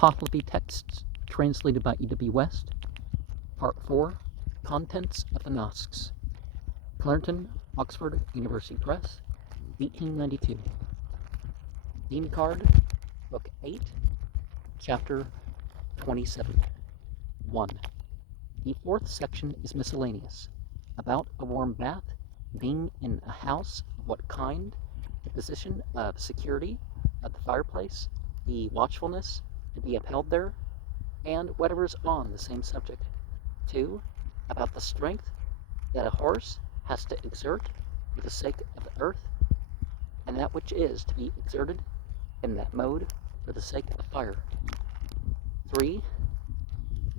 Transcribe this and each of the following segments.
Pahlavi texts translated by E.W. West. Part 4, Contents of the Nasks. Clarendon, Oxford University Press, 1892. Dinkard, Book 8, Chapter 27. 1. The fourth section is miscellaneous, about a warm bath, being in a house, of what kind, the position of security of the fireplace, the watchfulness to be upheld there, and whatever is on the same subject. 2. About the strength that a horse has to exert for the sake of the earth, and that which is to be exerted in that mode for the sake of fire. 3.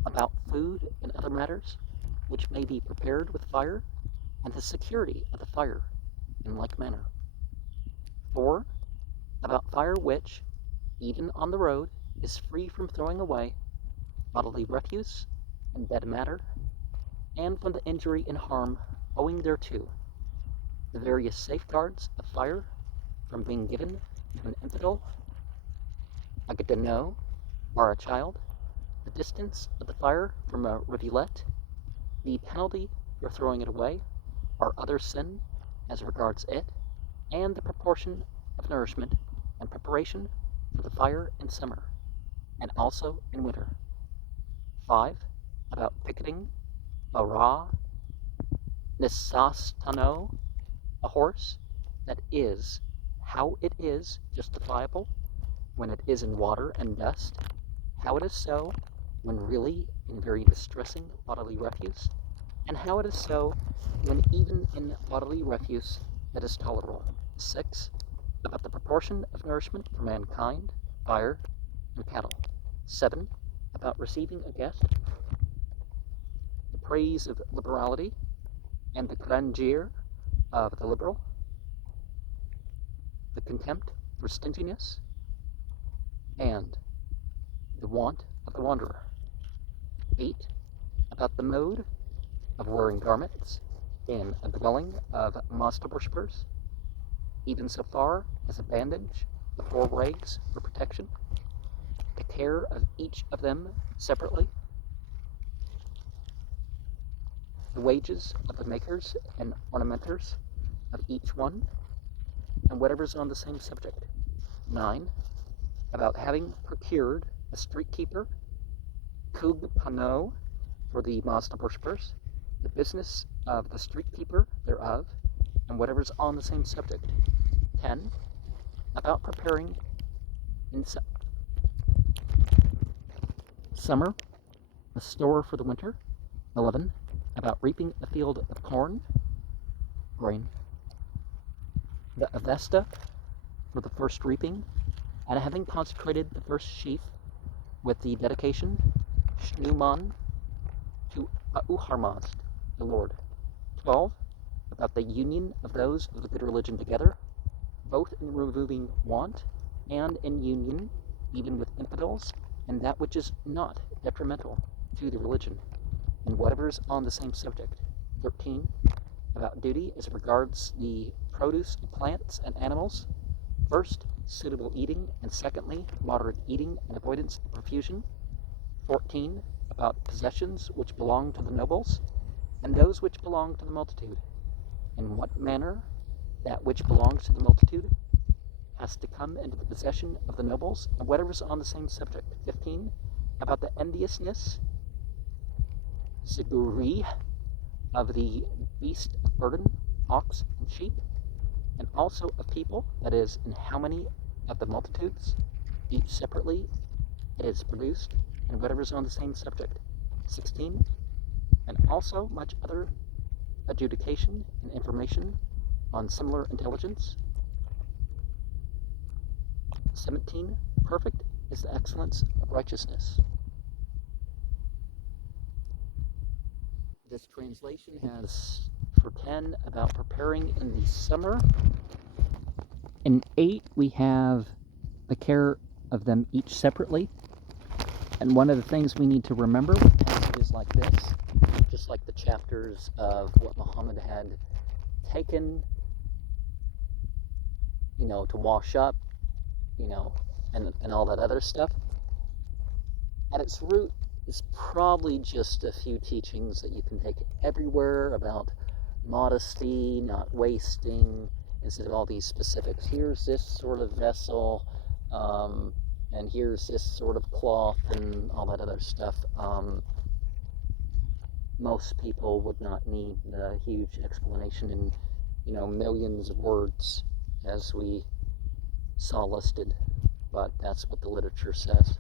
About food and other matters which may be prepared with fire, and the security of the fire in like manner. 4. About fire which, even on the road, is free from throwing away bodily refuse and dead matter, and from the injury and harm owing thereto, the various safeguards of fire from being given to an infidel, a gadano, or a child, the distance of the fire from a rivulet, the penalty for throwing it away, or other sin as regards it, and the proportion of nourishment and preparation for the fire in summer, and also in winter. 5. About picketing, bara, nisastano, a horse, that is, how it is justifiable when it is in water and dust, how it is so when really in very distressing bodily refuse, and how it is so when even in bodily refuse that is tolerable. 6. About the proportion of nourishment for mankind, fire, and cattle. 7. About receiving a guest, the praise of liberality, and the grandeur of the liberal, the contempt for stinginess, and the want of the wanderer. 8. About the mode of wearing garments in a dwelling of monster worshippers, even so far as a bandage, the 4 rags for protection, the care of each of them separately, the wages of the makers and ornamenters of each one, and whatever's on the same subject. 9. About having procured a street keeper, kug pano, for the monster worshippers, the business of the street keeper thereof, and whatever's on the same subject. 10. About preparing in summer a store for the winter. 11. About reaping a field of corn, grain, the avesta for the first reaping, and having consecrated the first sheaf with the dedication, shnuman, to Uharmazd, the Lord. 12. About the union of those of the good religion together, both in removing want and in union even with infidels, and that which is not detrimental to the religion, and whatever is on the same subject. 13. About duty as regards the produce of plants and animals. First, suitable eating, and secondly, moderate eating and avoidance of profusion. 14. About possessions which belong to the nobles, and those which belong to the multitude. In what manner that which belongs to the multitude has to come into the possession of the nobles, and whatever is on the same subject. 15. About the enviousness, siguri, of the beast of burden, ox and sheep, and also of people, that is, in how many of the multitudes, each separately, it is produced, and whatever is on the same subject. 16. And also much other adjudication and information on similar intelligence. 17. Perfect is the excellence of righteousness. This translation has for 10 about preparing in the summer. In 8 we have the care of them each separately. And one of the things we need to remember with passages like this, just like the chapters of what Muhammad had taken, to wash up, and all that other stuff, at its root is probably just a few teachings that you can take everywhere about modesty, not wasting, instead of all these specifics. Here's this sort of vessel, and here's this sort of cloth, and all that other stuff. Most people would not need a huge explanation in, millions of words as we saw listed, but that's what the literature says.